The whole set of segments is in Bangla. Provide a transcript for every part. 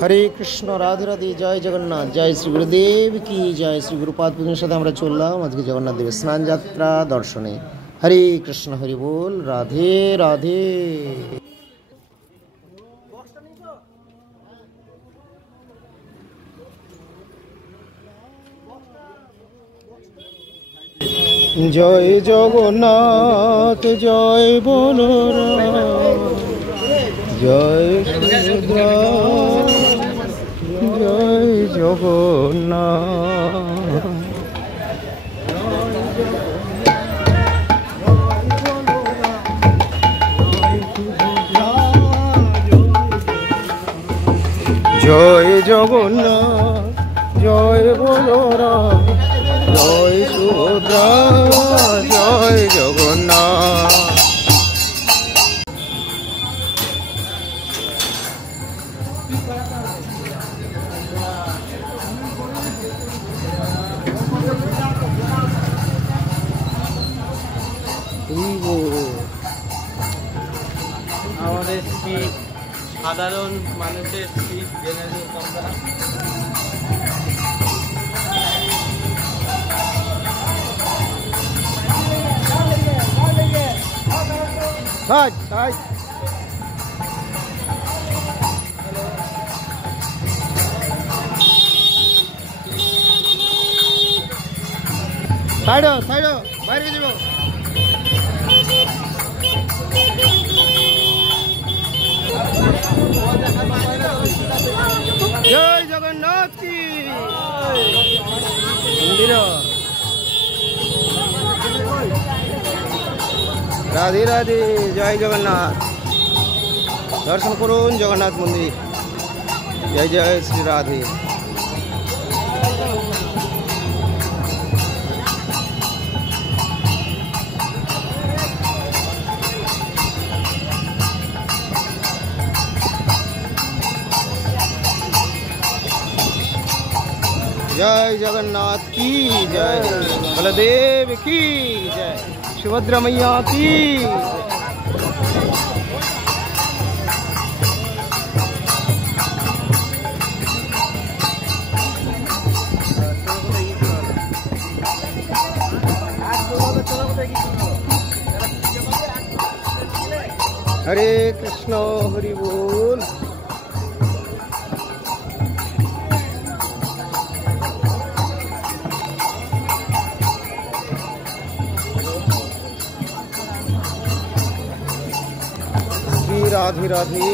হরে কৃষ্ণ, রাধে রাধে, জয় জগন্নাথ, জয় শ্রী গুরুদেব কি জয়। শ্রী গুরুপাদ পূজনের সাথে আমরা চললাম আজকে জগন্নাথ দেবের স্নান যাত্রা দর্শনে। হরে কৃষ্ণ, হরি বল, রাধে রাধে। জয় জগন্নাথ, জয় বলরাম, জয় সুভদ্রা, জয় জগন্নাথ। জয় জগন্নাথ, জয় বলরাম, জয় সুভদ্রা, জয় জগন্নাথ। আমাদের সিট সাধারণ মানুষের সিট জেনারেল কমরা। সাইড সাইড বাইরে যাব। জয় জগন্নাথ কি মন্দির। রাধে রাধে, জয় জগন্নাথ। দর্শন করুন জগন্নাথ মন্দির। জয় জয় শ্রী রাধে। जय जगन्नाथ की जय, बलदेव की जय, सुभद्रा मैया की। हरे कृष्ण, हरि बोल। राधे राधे।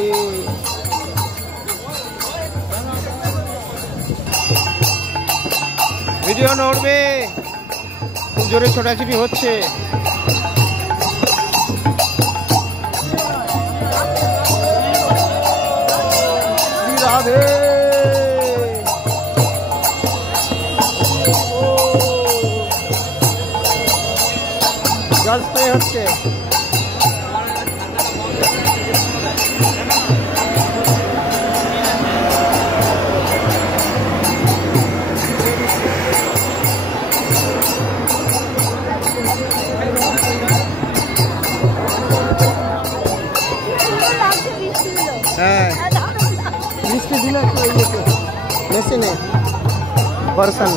ভিডিও নড়বে, খুব জোরে ছোটাছুটি হচ্ছে। রাধে জল স্প্রে হচ্ছে। इसके बिना मशीन है पर्सन।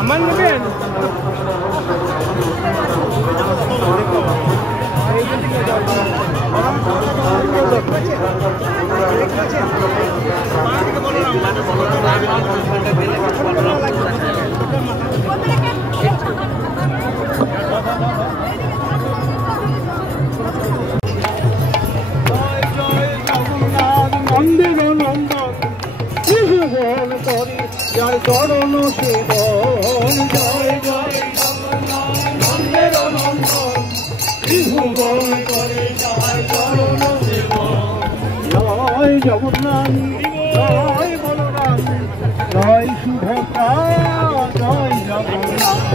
আমার নেবেন জয় চরণ সেবন জয় জয় জগন্নাথের নন্দন ত্রিভুবন করে জয় চরণ সেবন জয় জগন্নাথ জয় বলরাম জয় সুভদ্রা জয় জগন্নাথ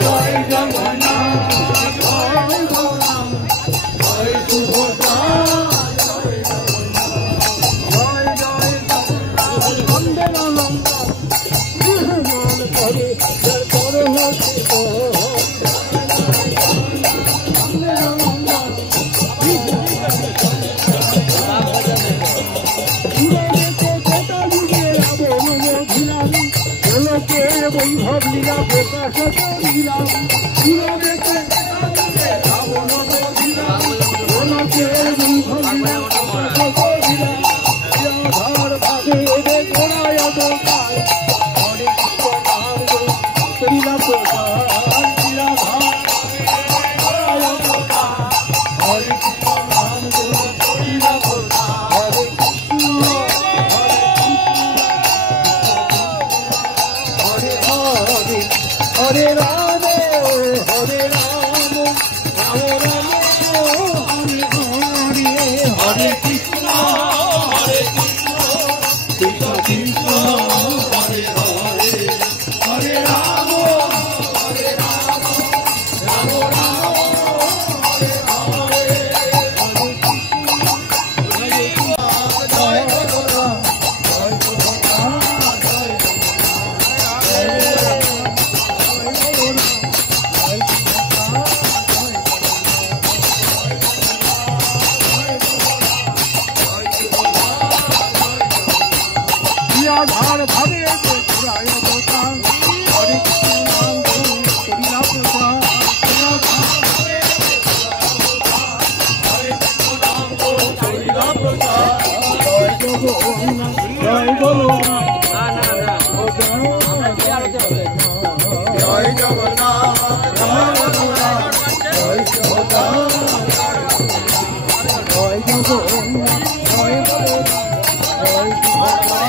জয় জগন্নাথ জয় বলরাম জয় সুভদ্রা বৈভব লীলা প্রকাশ করিলাম Hare Rama, Hare Rama, Rama Rama, Hare Hare, Hare Krishna, Krishna Krishna, Hare Hare, Hare Rama, Hare Rama, Rama Rama, Hare Hare, Hare Krishna, Jai Krishna, Jai Krishna, ধার ভাবে পুরায় দোকান হরে কৃষ্ণ নাম করিলা প্রচার জয় বলো জয় জগন্নাথ জয় সুভদ্রা জয় জগন্নাথ জয় বলো জয় সুভদ্রা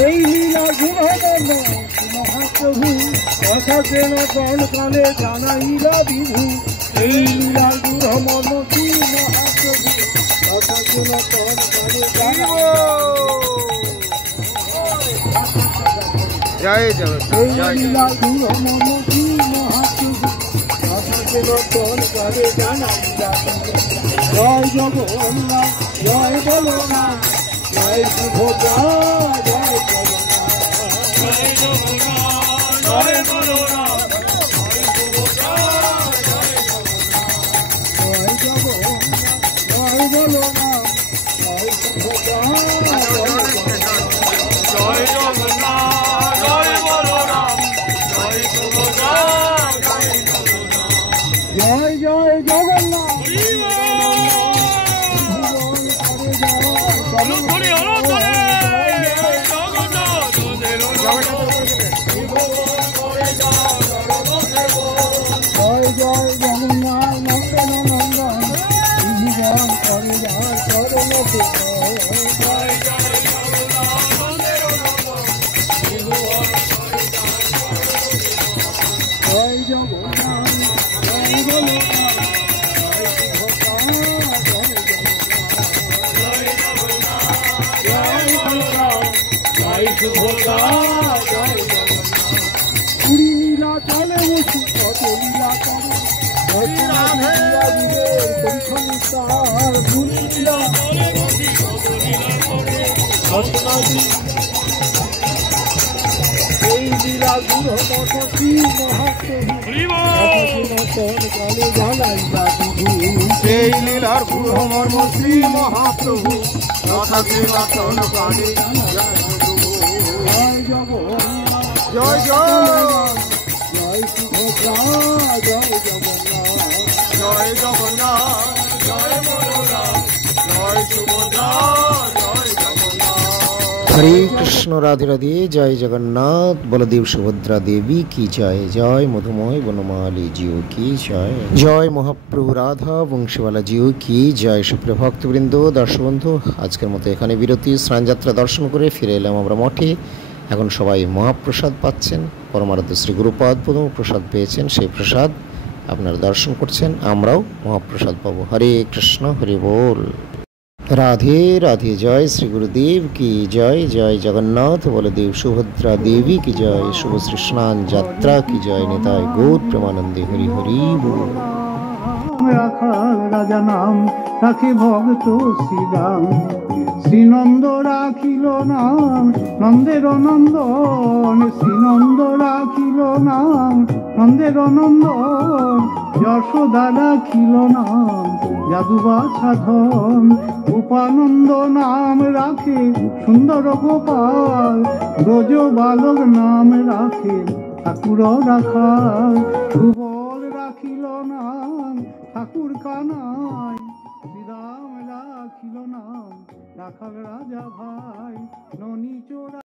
এই লীলা গুণানন্দ মহাপ্রভু কথা যেন কণ কালে জানাইলা বিভু এই লীলা গুণমন কি মহাপ্রভু কথা যেন কণ কালে জানাইলা জয় জগন্নাথ এই লীলা গুণমন কি মহাপ্রভু কথা যেন কণ কালে জানাইলা জয় জগন্নাথ জয় বলরাম জয় সুভদ্রা জয় জগন্নাথ জয় বলরাম জয় জগন্নাথ জয় বলরাম জয় সুভদ্রা জয় জগন্নাথ জয় বলরাম জয় সুভদ্রা জয় জয় জগন্নাথ জয় জয় জগন্নাথ নন্দন নন্দন জীবন করে যায় চরণ জয় জগন্নাথ জয় বলরাম জয় সুভদ্রা জয় পুরী লীলা চলে বসু কত লীলা করে পুরী লীলা এই লীলা গুরু মতি মহাপ্রভু জানাইবা সেই লীলার গুরু মর্ম শ্রী মহাপ্রভু কথা কীর্তন কালে জয় জগন্নাথ জয় জয় জয় সুভদ্রা জয় জগন্নাথ জয় জগন্নাথ জয় বলরাম জয় সুভদ্রা জয় জগন্নাথ। হরে কৃষ্ণ রাধে রাধে জয় জগন্নাথ বলদেব সুভদ্রা দেবী কি জয় জয় মধুময় বনমালী জিও কি জয় জয় মহাপ্রভু রাধা বংশীওয়ালা জিও কি জয় সুপ্রিয় ভক্তবৃন্দ দর্শক বন্ধু আজকের মতো এখানে বিরতি স্নানযাত্রা দর্শন করে ফিরে এলাম আমরা মঠে। এখন সবাই মহাপ্রসাদ পাচ্ছেন পরমারাধ্য শ্রী গুরুপাদ পদম প্রসাদ পেয়েছেন সেই প্রসাদ আপনারা দর্শন করছেন আমরাও মহাপ্রসাদ পাবো। হরে কৃষ্ণ হরি বল রাধে রাধে জয় শ্রী গুরুদেব কি জয় জয় জগন্নাথ বলদেব সুভদ্রা দেবী কি জয় শুভ শ্রী স্নান যাত্রা কি জয় নেতায় গৌর প্রেমানন্দে হরি হরি বল। রাখাল রাজা নাম রাখে ভক্ত শ্রীরাম শ্রীনন্দ রাখিল নাম নন্দের নন্দন শ্রীনন্দ রাখিল নাম নন্দের নন্দন যশোদা রাখিল নাম যাদু বাছাধন উপানন্দ নাম রাখে সুন্দর গোপাল ব্রজ বালক নাম রাখে ঠাকুর রাখাল সুবল রাখিল নাম ঠাকুর কানাই শ্রীরাম রাখিল নাম রাখাল রাজা ভাই